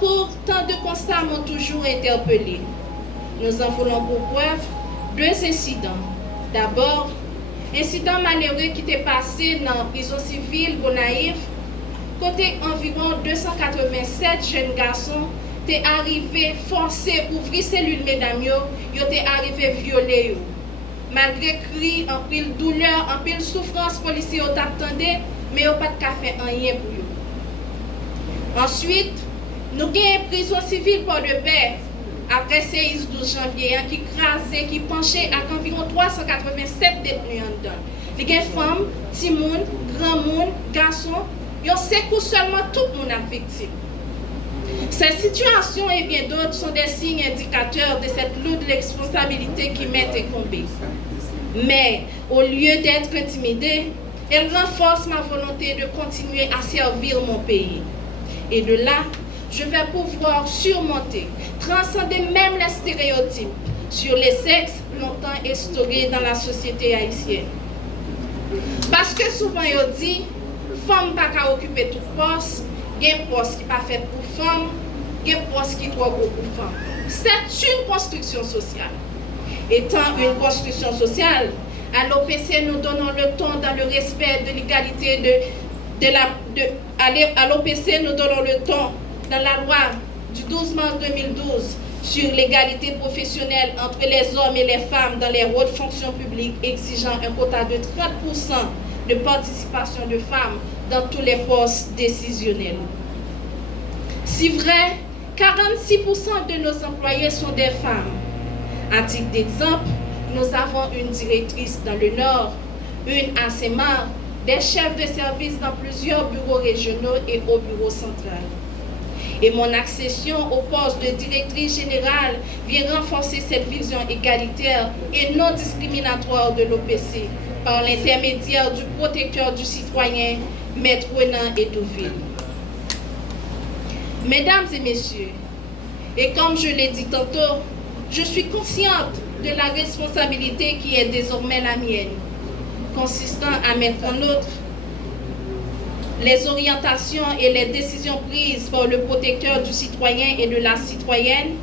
Tant de constats m'ont toujours interpellé. Nous en voulons pour preuve 2 incidents. D'abord, incident malheureux qui était passé dans la prison civile Gonaïve, côté environ 287 jeunes garçons étaient arrivés forcés ouvrir cellule mesdames, ils étaient arrivés violer. Malgré cris, en pile douleur, en pile souffrance, les policiers ont attendu, mais ils n'ont pas de fait rien pour eux. Ensuite, nous avons une prison civile pour de paix après le séisme 12 janvier qui crasait, qui penchait à environ 387 détenus en dedans. Les femmes, petits monde, grands monde, garçons, ils ont secoué seulement tout le monde est victime. Ces situations et bien d'autres sont des signes indicateurs de cette lourde responsabilité qui m'est incombée. Mais au lieu d'être intimidée, elle renforce ma volonté de continuer à servir mon pays. Et de là, je vais pouvoir surmonter, transcender même les stéréotypes sur les sexes longtemps instaurés dans la société haïtienne. Parce que souvent, on dit, femme pas qu'à occuper tout poste, il y a un poste qui n'est pas fait pour femme, il y a un poste qui est trop gros pour femme. C'est une construction sociale. Étant une construction sociale, à l'OPC, nous donnons le ton dans le respect de l'égalité à l'OPC, nous donnons le ton dans la loi du 12 mars 2012 sur l'égalité professionnelle entre les hommes et les femmes dans les hautes fonctions publiques, exigeant un quota de 30% de participation de femmes dans tous les postes décisionnels. Si vrai, 46% de nos employés sont des femmes. À titre d'exemple, nous avons une directrice dans le Nord, une à Semar, des chefs de service dans plusieurs bureaux régionaux et au bureau central. Et mon accession au poste de directrice générale vient renforcer cette vision égalitaire et non discriminatoire de l'OPC par l'intermédiaire du protecteur du citoyen, Maître Renan Edouville. Mesdames et messieurs, et comme je l'ai dit tantôt, je suis consciente de la responsabilité qui est désormais la mienne, consistant à mettre en œuvre les orientations et les décisions prises par le protecteur du citoyen et de la citoyenne,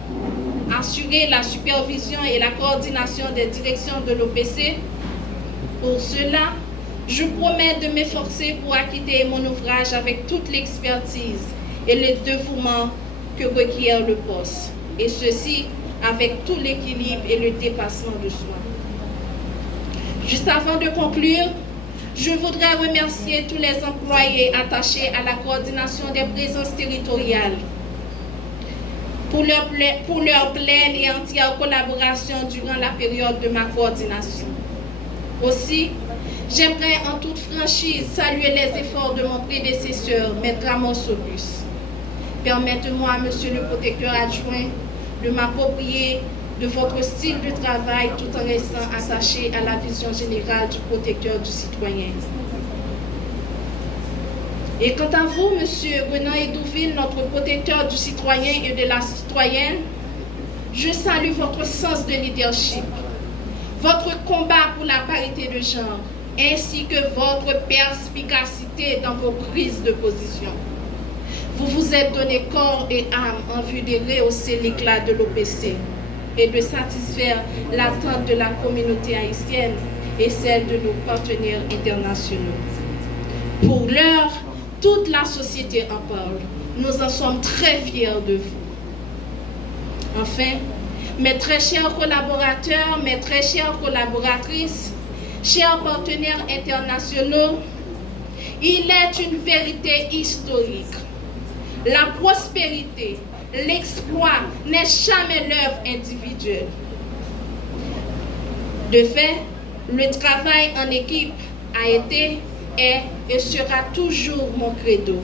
assurer la supervision et la coordination des directions de l'OPC. Pour cela, je promets de m'efforcer pour acquitter mon ouvrage avec toute l'expertise et le dévouement que requiert le poste, et ceci avec tout l'équilibre et le dépassement de soi. Juste avant de conclure, je voudrais remercier tous les employés attachés à la coordination des présences territoriales pour leur pleine et entière collaboration durant la période de ma coordination. Aussi, j'aimerais en toute franchise saluer les efforts de mon prédécesseur, Maître Amos Obus. Permettez-moi, Monsieur le protecteur adjoint, de m'approprier de votre style de travail tout en restant attaché à la vision générale du protecteur du citoyen. Et quant à vous, Monsieur Renan Edouville, notre protecteur du citoyen et de la citoyenne, je salue votre sens de leadership, votre combat pour la parité de genre, ainsi que votre perspicacité dans vos prises de position. Vous vous êtes donné corps et âme en vue de rehausser l'éclat de l'OPC et de satisfaire l'attente de la communauté haïtienne et celle de nos partenaires internationaux. Pour l'heure, toute la société en parle. Nous en sommes très fiers de vous. Enfin, mes très chers collaborateurs, mes très chères collaboratrices, chers partenaires internationaux, il est une vérité historique. La prospérité, l'exploit n'est jamais l'œuvre individuelle. De fait, le travail en équipe a été, est et sera toujours mon credo.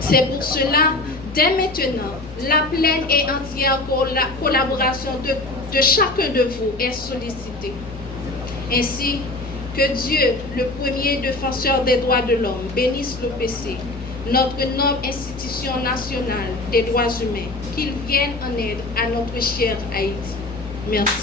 C'est pour cela, dès maintenant, la pleine et entière collaboration de chacun de vous est sollicitée. Ainsi que Dieu, le premier défenseur des droits de l'homme, bénisse l'OPC, notre noble institution nationale des droits humains, qu'il vienne en aide à notre cher Haïti. Merci.